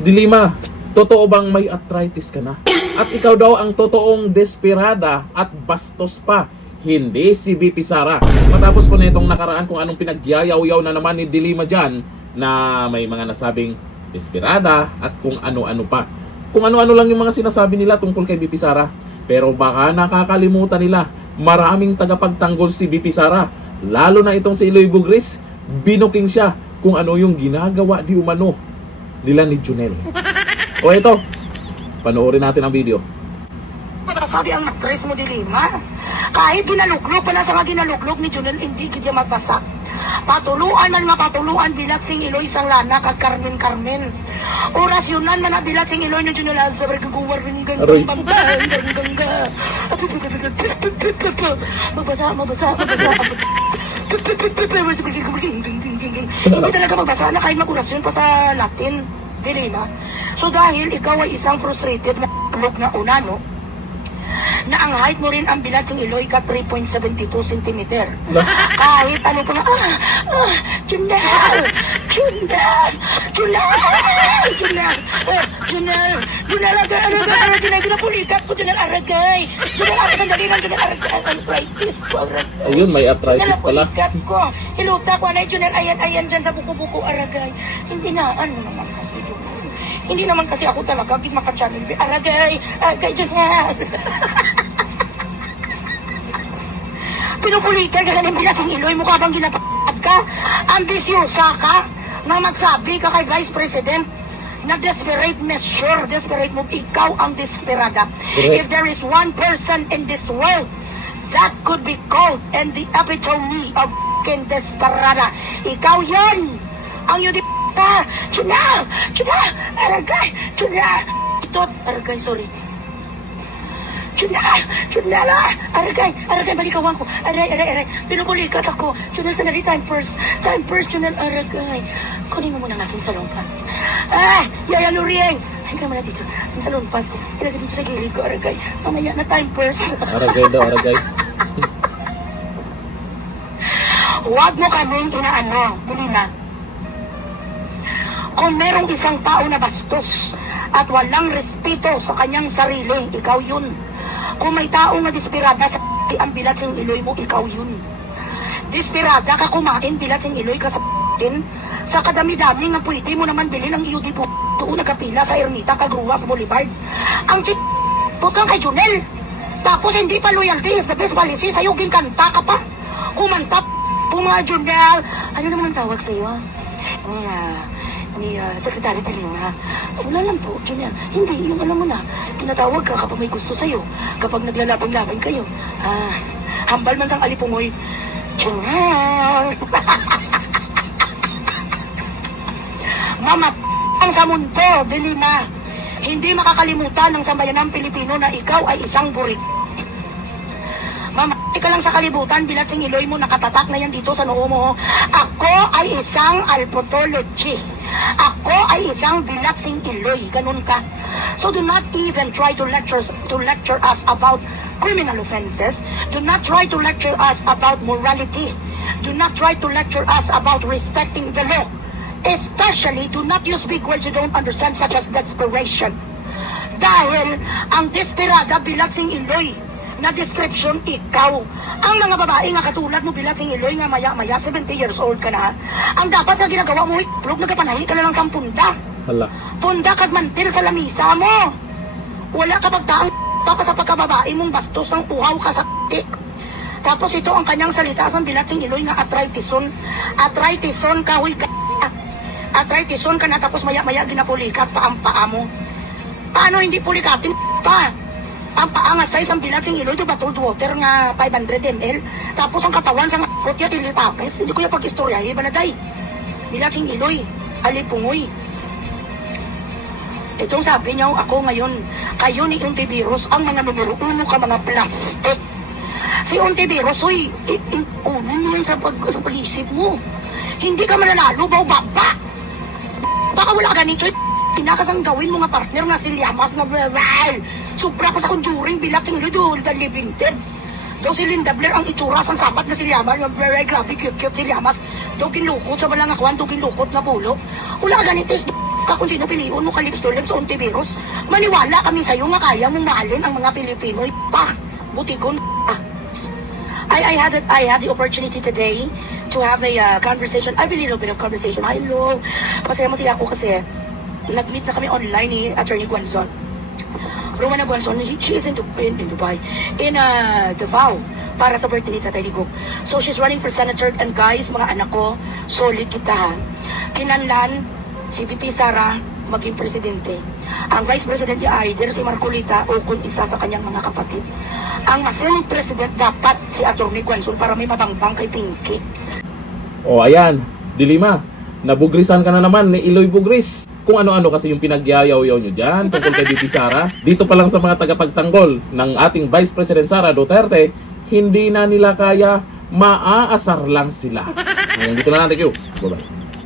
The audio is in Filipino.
Dilima, totoo bang may arthritis ka na? At ikaw daw ang totoong desperada at bastos pa, hindi si BP Sara. Matapos po na itong nakaraan kung anong pinagyayaw-yaw na naman ni Dilima dyan, na may mga nasabing desperada at kung ano-ano pa. Kung ano-ano lang yung mga sinasabi nila tungkol kay BP Sara. Pero baka nakakalimutan nila, maraming tagapagtanggol si BP Sara. Lalo na itong si Eloy Bugris, binuking siya kung ano yung ginagawa di umano nila ni Junel. O ito, panoorin natin ang video. Sabi ang actress mo Dilima, kahit ginaluglog pala sa mga ginaluglog ni Junel, hindi kita magbasa. Patuluan man nga patuluan bilat sing Eloy sang lana kag Carmen. Orasyonan man na bilat sing Eloy ni Junel sa berguguwar ring Aroy. ganggang. Mabasa. Hindi talaga magbasa na kahit mag-orasyon pa sa Latin, Dilima. So dahil ikaw ay isang frustrated na unano, na ang height mo rin ang bilat ng Eloy ka 3.72 cm. Kahit ano pa nga, Junel, aragay, ginapulikat ko, Junel, aragay, sandali lang, Junel, arthritis ko, Ayun, may arthritis pala. Napulikat ko, hiluta ko, anay, Junel, ayan dyan sa buko-buko, aragay. Hindi na, ano naman kasi, Junel. Hindi naman kasi ako talaga gid maka-channel. Aragay, Junel. Pinupulitan ka ganin bilang ng Eloy, mukha bang ginapagod ka? Ambisyosa ka na magsabi ka kay Vice President na desperate move, ikaw ang desperada. Correct. If there is one person in this world that could be called and the epitome of desperada, ikaw yan! Ang yun Junel, aragay, aragay, sorry. Junel, aragay, balikawan ko. Aray, pinubulikat ako. Junel, sandali, time first, Junel, aragay. Kunin mo muna ang aking salonpas. Yaya Lurieng. Ay, ka muna dito. Ang salonpas ko. Ilagay dito sa gilid ko, aragay. Mamaya na time first. Aragay daw, aragay. Huwag mo kaming inaano, Dilima. Kung merong isang tao na bastos at walang respeto sa kanyang sarili, ikaw yun. Kung may tao na desperada sa ang bilat ng Eloy mo, ikaw yun. Desperada ka kumain, bilat ng Eloy ka sa kadami-dami na pwede mo naman bilhin ang iyo di po doon nagkapila sa Ermita, Kagruwas, Boulevard. Ang putang kay Junel. Tapos hindi pa loyalty is the best policy. Sa'yo ginkanta ka pa. Kumanta po mga Junel. Ano naman ang tawag sa'yo? Ni Secretary Dilima. Wala lang po, Junel. Hindi, yung alam mo na, tinatawag ka kapag may gusto sa'yo. Kapag naglalabang-labang kayo. Hambal man sang alipungoy. Junel! Mama, ang sa mundo, Dilima. Hindi makakalimutan ng sambayanang Pilipino na ikaw ay isang burik. Mama, ka lang sa kalibutan, bilat sing Eloy mo, nakatatak na yan dito sa noo mo. Ako ay isang alpotology. Ako ay isang bilat sing Eloy. Ganun ka. So do not even try to lecture us about criminal offenses. Do not try to lecture us about morality. Do not try to lecture us about respecting the law. Especially, do not use big words you don't understand, such as desperation. Dahil ang desperada bilat sing Eloy na description, ikaw. Ang mga babae nga katulad mo bilat sing Eloy nga maya-maya 70 years old ka na, ang dapat na ginagawa mo, itlog nagkapanahi ka na lang sa punda. Hala. Punda kag mantil sa lamisa mo. Wala ka pagtaang ka sa pagkababae mong bastos ng uhaw ka sa Tapos ito ang kanyang salita sa bilat sing Eloy nga arthritison ka, huy ka. Arthritison ka na tapos maya-maya ginapulikat pa ang paa mo. Paano hindi pulikatin pa? Ang paangas sa isang bilat sing Eloy, diba cold water nga 500 ml. Tapos ang katawan sa protya dilitapes. Hindi ko yung pag-istoryahe, baladay. Bilat sing Eloy, alipungoy. Itong sabi niya, ako ngayon, kayo ni Ontiveros, ang mga numero 1 ka mga plastic. Si Ontiveros, uy, kunin mo yun sa pag-isip mo. Hindi ka mananalo, baba. Baka wala ka ganito, pinakasang gawin mo nga partner nga si Llamas nga sobra pa sa conjuring bilat sing Ludol the Living Dead. Daw si Linda Blair ang itsura sang sapat na si Llamas nga grabe cute si Llamas. Daw kinlukot sa balang akuan, daw kinlukot na pulo. Wala ka ganito, ka kung sino piliun mo kalipstolip sa untivirus. Maniwala kami sa'yo nga kaya mong mahalin ang mga Pilipino. Pa, butikon pa. I had the opportunity today to have a conversation, a little bit of conversation. Hello, masaya ako kasi nag-meet na kami online ni Attorney Guanzon. Romana Guanzon, she is in Dubai, in Davao, para sa birthday ni Tatay Digong. So she's running for senator, and guys, mga anak ko, solid kita ha. Kinanlan, si VP Sara, maging presidente. Ang vice president niya ay si Marcolita o kung isa sa kanyang mga kapatid. Ang masinong president dapat si Atty. Guanzon para may mabangbang kay Pinky. O ayan, Dilima, nabugrisan ka na naman ni Iloy Bugris. Kung ano-ano kasi yung pinagyayaw-yaw nyo dyan tungkol kay VP Sara. Dito pa lang sa mga tagapagtanggol ng ating Vice President Sara Duterte, hindi na nila kaya, maaasar lang sila. Ayan, dito na lang, thank you. Bye-bye.